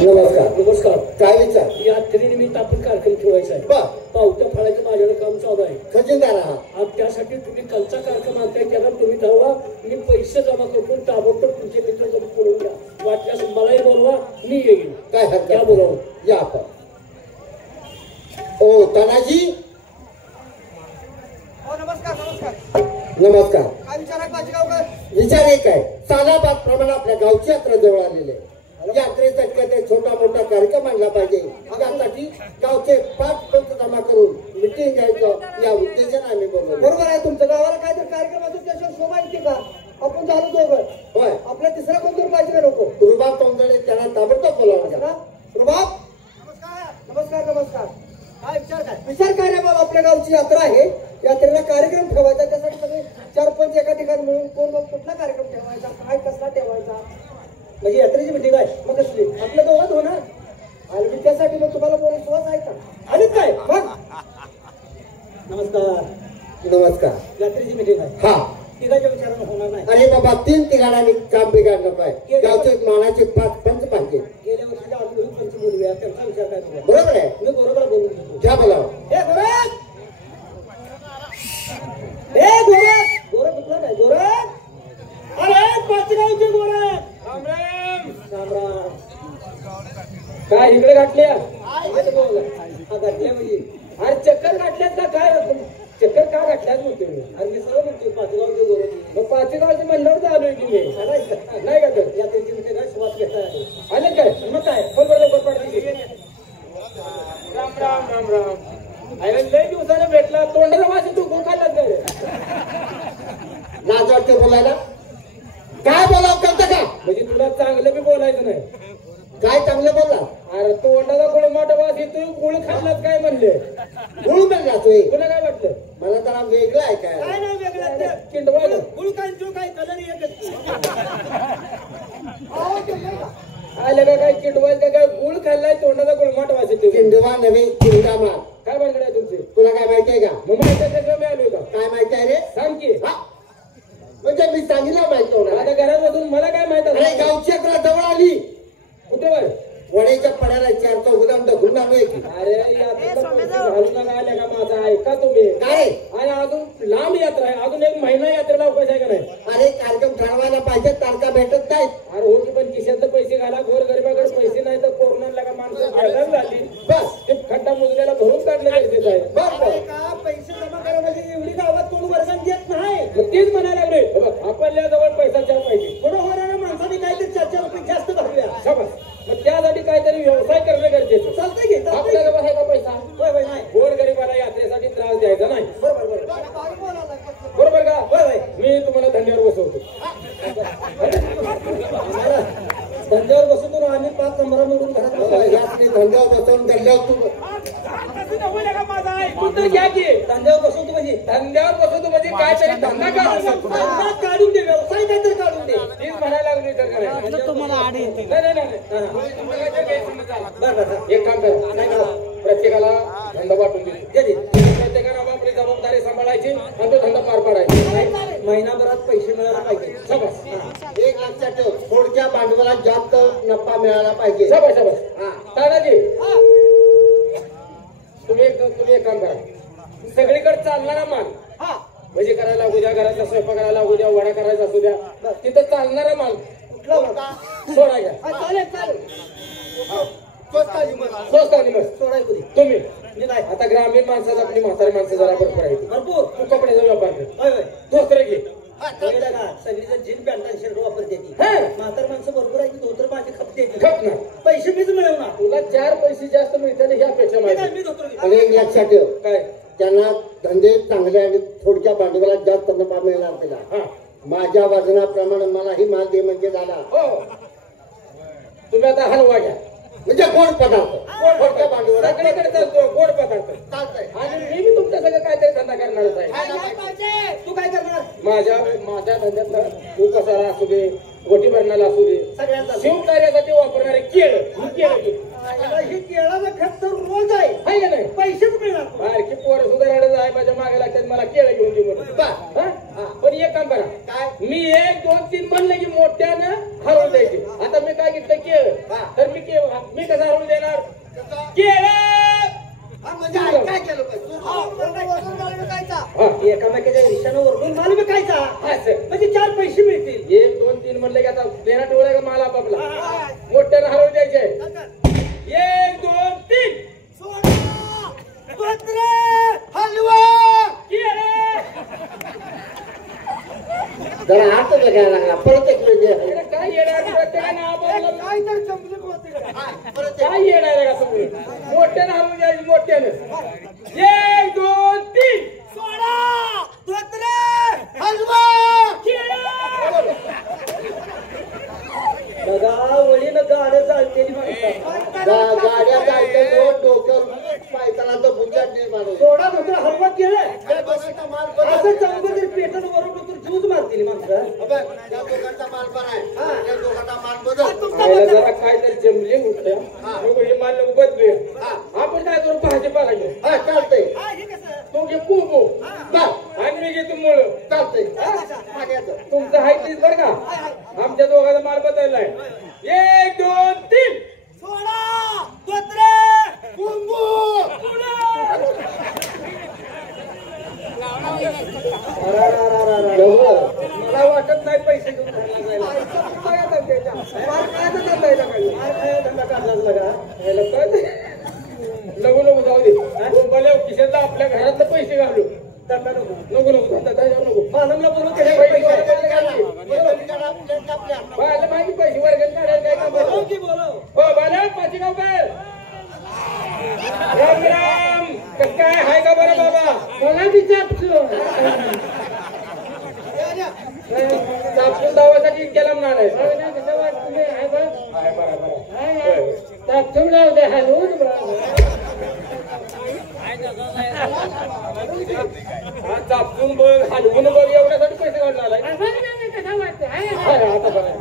नमस्कार. नमस्कार. काय विचार? यात्रेनिमित्त आपण कार्यक्रम ठेवायचा आहे. पावत्या फाळायचं माझ्याकडे काम चालू आहे. खजिनदार आहात. त्यासाठी तुम्ही कलचा कार्यक्रम आणताय त्याला तुम्ही ठरवा. मी पैसे जमा करून ताबडतोब तुमचे मित्र जमा करून घ्या. वाटल्यास मलाही बोलवा, मी येईन. काय हरकत या बोलावं. या आपण. ओ तानाजी. नमस्कार. नमस्कार. नमस्कार. काय विचार आहे पाचगावकर? विचार एक आहे. सालाबाद प्रमाणे आपल्या गावची यात्रा जवळ आलेली आहे. यात्रेचा छोटा मोठा कार्यक्रम आणला पाहिजे. त्यासाठी गावचे 5 पंच जमा करून मिटिंग घ्यायचं या उद्देशाने आम्ही बोलवलो. बरोबर आहे. तुमच्या गावाला काहीतरी कार्यक्रम असतो त्याच्यावर शोभा येते का? आपण झालो दोघं. होय. आपल्या तिसरा कोणतरी पाहिजे का नको? रुबाब तोंडळे त्यांना ताबडतोब बोलावं का? रुबाब. नमस्कार. नमस्कार. काय विचार काय? विचार काय रे बाबा, आपल्या गावची यात्रा आहे. यात्रेला कार्यक्रम ठेवायचा. त्यासाठी सगळे 4 पंच एका ठिकाणी मिळून कोण मग कुठला कार्यक्रम ठेवायचा, काय कसला ठेवायचा, म्हणजे यात्रेची मिटिंग आहे. मग कसली आपल्या दोघात होणार. आणि मी त्यासाठी मग तुम्हाला बोलून सुवास आहे का? आलीच काय? मग नमस्कार. नमस्कार. यात्रेची मिटिंग आहे. हा. तिघाच्या विचारानं होणार नाही. अरे बाबा 3 ठिकाणांनी काम बिघडलं पाहिजे. गावचे मानाचे 5 पंच पाहिजे. गेल्या वर्षीच्या अनुभवी पंच बोलूया. त्यांचा विचार काय करूया? बरोबर आहे. मी बरोबर बोलून घेतो. घ्या बोलावं. हे गोरख. हे गोरख. गोरख कुठला काय? गोरख. अरे पाचगावचे गोरख. राम राम. राम राम. काय इकडे गाठल्या? गाठल्या म्हणजे अरे चक्कर गाठल्यात का काय? चक्कर का गाठल्यात म्हणते मी. अरे मी सर्व म्हणतो पाचगावचे गोरख. मग पाचगावच्या मंडळावर आलोय की मी. नाही का तर यात्रेची मिटिंग आहे. सुवास घेता आले. आले काय? मग काय? फोन बरोबर पडते. राम राम. राम राम. अरे लय दिवसाने भेटला. तोंडाला वाशी तू खाल्लात काय? लाज वाटते बोलायला. काय बोलावं कळतं का? म्हणजे तुला चांगलं बी बोलायचं नाही. काय चांगलं बोलला? अरे तोंडाला गुळमाट वास येतोय. गुळ खाल्लात काय म्हणले? गुळ म्हणला तोय. तुला काय वाटतं? मला जरा वेगळं आहे काय. काय नाही वेगळं ते. किंडवायला गुळ काय जो काय कलर येत. आलं का काय? किंडवायला का काय? गुळ खाल्लाय तोंडाला गुळमाट वास येतोय. किंडवा नव्हे किंडामार. काय भानगड आहे तुमची? तुला काय माहितीये का? मग माहिती आहे त्याच्यावर मी आलोय का? काय माहिती आहे रे? सांग की. हा? म्हणजे मी सांगितलं माहिती होणार. आता घरात बसून मला काय माहित अरे आहे? गावची यात्रा जवळ आली. कुठे वर? वड्याच्या पड्याला 4 चौघांना ढकलून आणूया की. अरे यात्रेला पैसे घालून नका आले का माझा? ऐका तुम्ही. काय? आणि अजून लांब यात्रा आहे. अजून 1 महिना यात्रेला अवकाश आहे का नाही? अरे कार्यक्रम ठरवायला पाहिजे. तारखा भेटत नाहीत. अरे हो की पण खिशात पैसे घाला. गोरगरिबाकडे पैसे नाही तर कोरोनाला का माणसं बेजार झाली. बस. ते खड्डा मुजल्याला भरून काढणं गरजेचं आहे. बस. का पैसे जमा करा म्हणजे एवढी गावात कोण वर्गात देत नाही. मग तेच म्हणायला लागले. बघ आपल्या जवळ पैसा 4 पाहिजे. बरोबर आहे. माणसाने काहीतरी 4 रुपये जास्त भरल्या. शाबास. मग त्यासाठी काहीतरी व्यवसाय करणं गरजेचं. चालतंय की? आपल्या जवळ आहे का पैसा? होय होय नाही. गोरगरिबाला यात्रेसाठी त्रास द्यायचा नाही. बरोबर बरोबर. बरोबर का? होय होय. मी तुम्हाला धंद्यावर बसवतो. धंद्यावर बसतो आम्ही 5 नंबर मिळून घरात यात्रे धंद्यावर बसवून धंद्यावर तू ऐकून तर घ्या की. धंद्यावर बसवतो म्हणजे धंद्यावर बसवतो म्हणजे काय तरी धंदा धंदा काढून दे. व्यवसाय काहीतरी काढून दे. तीच म्हणायला लागली तर करायचं. तुम्हाला आडी येते. नाही. तुम्हाला काय गैरसमज झाला. बरं बरं. एक काम करा. काय करा? प्रत्येकाला धंदा वाटून दिली. दे. प्रत्येकानं आपापली जबाबदारी सांभाळायची आणि तो धंदा पार पाडायचा. महिनाभरात पैसे मिळायला पाहिजे. शाबास. एक लक्षात ठेव. थोडक्या भांडवलात जास्त नफा मिळाला पाहिजे. शाबास शाबास. हा. तानाजी तुम्ही एक काम करा. सगळीकडे चालणारा माल हा. भजी करायला लागू द्या, घरातला स्वयंपाक करायला लागू द्या, वडा करायचा असू द्या, तिथं चालणारा माल कुठला होता? सोडा घ्या. चालेल चालेल. स्वस्त आणि मस्त. स्वस्त आणि मस्त. सोडाय कधी तुम्ही मी काय आता ग्रामीण माणसाचा आपली म्हातारी माणसं जरा भरपूर आहे. भरपूर. तू कपड्याचा व्यापार कर. होय होय. धोतर घे. कळलं का? सगळीजण जीन पॅन्ट आणि शर्ट वापरते ती. हा. म्हातार माणसं भरपूर आहे की धोतर माझी खपते ती. खप ना. पैसे मीच मिळवणार. तुला 4 पैसे जास्त मिळतात ही अपेक्षा मी माहिती. धोतर घेतो. आणि एक लक्षात ठेव. काय? त्यांना धंदे चांगले आणि थोडक्या भांडवलात जास्त नफा मिळणार तिला. हा. माझ्या वजनाप्रमाणे मलाही माल दे म्हणजे झाला. हो. तुम्ही आता हलवा घ्या. म्हणजे गोड पदार्थ. थोडक्या भांडवलात सगळीकडे चालतो गोड पदार्थ. चालतंय. आणि मी बी तुमच्या सगळं काहीतरी धंदा करणारच आहे. काय पाहिजे? तू काय करणार? माझ्या धंद्यातलं उपासाला असू दे, गोटी भरणाला असू दे, सगळ्यांना शिवकार्यासाठी वापरणारे केळ केळ ही केळाचा खत तर रोज आहे. आहे का नाही? पैसेच मिळणार. बारकी पोरं सुद्धा रडत आहे माझ्या मागे लागतात मला केळ घेऊन दे म्हणून. बा. हा? पण एक काम करा. काय? मी 1 2 3 म्हणलं की मोठ्यानं हलवून द्यायचे. आता मी काय घेतलं केळ तर मी मी कसा हरवून देणार केलं म्हणजे काय केलं पाहिजे एकामेकाच्या दिशेनं वरडून माल विकायचा म्हणजे 4 पैसे मिळतील. 1 2 3 म्हणले की आता देणार टोळ्या का माल आपापला मोठ्यानं हरवून द्यायचे 1 2 3 हलवा जरा अर्थ बघायला लागला प्रत्येक वेळी काय येणार प्रत्येकाने आपापला काय तर चमकलं होते का? काय येणार आहे का तुम्ही मोठ्यानं हरवून द्यायची मोठ्यानं 1 2 3 हलवा बघा वळीनं गाड्या चालतेली माणसं. गाड्या जायच्या डोक्यावर पायताला तर बुचाट निर्माण होईल. सोडा धोतर हलवत गेलं काय बसायचा माल पण असं चमकं तरी पेटन वरडून तर जीवच मारतील माणसं. अबे, त्या दोघांचा माल पण आहे त्या दोघांचा माल बदल खायला जरा काय तरी जमले उठतं हे माल नको बदलूया आपण काय करू भाजीपाला घेऊ हा चालतंय तो घे कुंकू बर आणि मी घेतो मुळ चालतंय पाण्याचं तुमचं हाय तीच बरं का आमच्या दोघांचा माल बदललाय 1 2 3 मला वाटत नाही पैसे घेऊन नको नको जाऊ दे बोंबाले खिशातला आपल्या घरातले पैसे घालू नको नको नको मानवला बोलू पैसे आपल्या माहिती पैसे वर्गण काढायला काय काम बोलव की बोलव. हो बाला पाचीगावकर राम राम कसं काय हाय का बरं बाबा मला विचारतो चापून दावासाठी केला म्हणा नाही कसं वाटतं तुम्ही आहे बरं हाय बरं बरं तापटून राहू द्या हलवून हा चापून बघ हलवून बघ एवढ्यासाठी पैसे काढून आलाय कसं वाटतं आहे हाय, आता बरं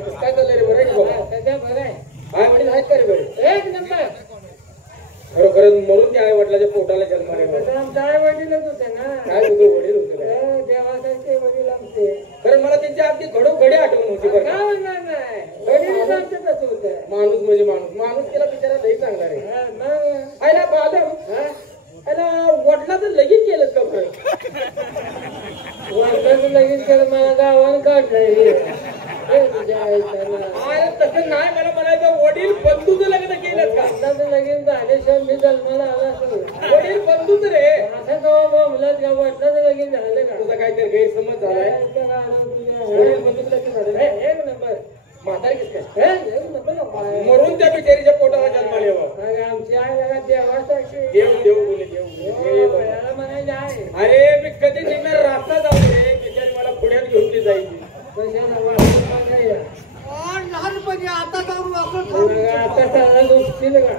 कसं काय चाललंय रे बरं आहे की बाबा सध्या बरं आहे आई वडील आहेत का रे बरे एक नंबर खरोखरच मरून त्या आई वडिलाच्या पोटाला जन्माले तसं आमच्या आई वडीलच होते ना काय तुझं वडील होतं काय देवासारखे वडील आमचे कारण मला त्यांच्या अगदी घडोघडी आठवण होती बरं काय का? म्हणणार नाही वडीलच आमचे तसं होतं माणूस म्हणजे माणूस केला बिचारा लई चांगला रे हा, मग आयला बादम आयला वडिलाचं लगीन केलं का बरं वर्षाचं लगेच केलं मला गावानं काढलंय तुझ्या आईचं आय तसं नाही मला म्हणायचं वडील बंधूचं लग्न केलं का लगीन झाल्याशिवाय मी जन्माला आला असेल वडील बंधूच रे असं जेव्हा बोंबलत का वडिलाचं लगीन झालं का तुझा काहीतरी गैरसमज झालाय वडील बंधूच लग्न झालं रे एक नंबर म्हातारी कसं काय एक नंबर मरून त्या बिचारीच्या पोटाला जन्माला यावं आमची आई लगा देवासारखी देव देव बोले देव बोले याला म्हणायचे आहे अरे मी कधी निघणार रास्ता जाऊ रे बिचारी मला पुण्यात घेऊन जाईल कशाला वाटून बघायला. लहानपणी आता जाऊन असं लगा आता त्याला दुखतील का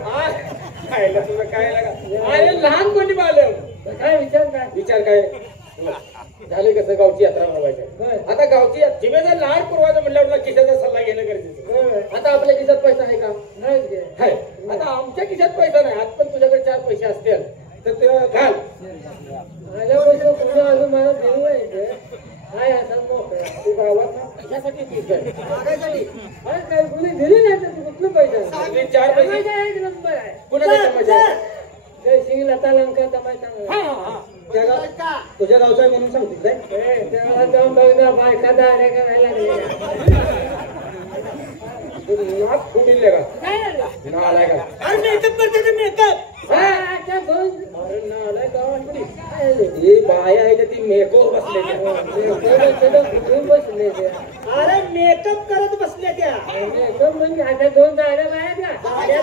खायला तुझं काय लागा अरे लहानपणी बालम काय विचार काय विचार काय झाले कसं गावची यात्रा बनवायची आता गावची जिम्मेदार लहान पुरवायचं म्हटल्यावर खिशाचा सल्ला घेणं गरजेचं आता आपल्या खिशात पैसा आहे का नाहीच घे आहे आता आमच्या खिशात पैसा नाही आज पण तुझ्याकडे 4 पैसे असतील तर ते घाल माझ्यापासून पुढे अजून मला देऊ नाही ते काय आता मोकळा तू गावात ना कशासाठी तीच आहे काय कुणी दिली नाही तर तू कुठलं पैसा ते 4 पैसे एक नंबर आहे कुणाचा तमाशा आहे? जय सिंग लता लंका तमाशा त्या गाव तुझ्या गावचा आहे म्हणून सांगतील काय त्याला जाऊन बघा बायका दाड्या करायला लागल्या नाक फुटील का काय झालं? नालाय का अरे मेकअप करते ते मेकअप त्या दोन अरे नालाय गावात ही बाया आहे का ती मेको बसले बसले ते अरे मेकअप करत बसल्या त्या म्हणजे आता दोन दाड्या बाहेर ना गाड्या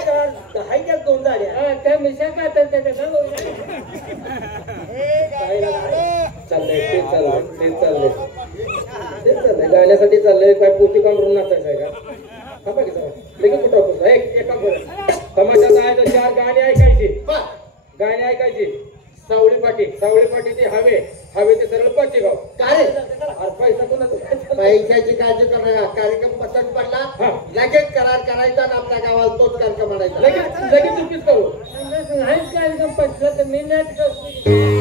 तर हाय त्या 2 गाड्या त्या मिशा का तर त्याच्या चाललंय तेच चाललंय गाण्यासाठी चाललंय काय पोती कामरून नाचायचं आहे का थांबा की जरा लगेच कुठं बसला एक काम करा तमाशाचा आहे तर 4 गाणी ऐकायची सावळी पाटी ते हवे ते सरळ पाचेगाव काय अरे पैसा कोणाचा पैशाची काळजी करणार कार्यक्रम पसंत पडला लगेच करार करायचा आणि आपल्या गावाला तोच कार्यक्रम आणायचा लगेच रिपीट करू नाहीच कार्यक्रम पटलं तर मी नाच करतो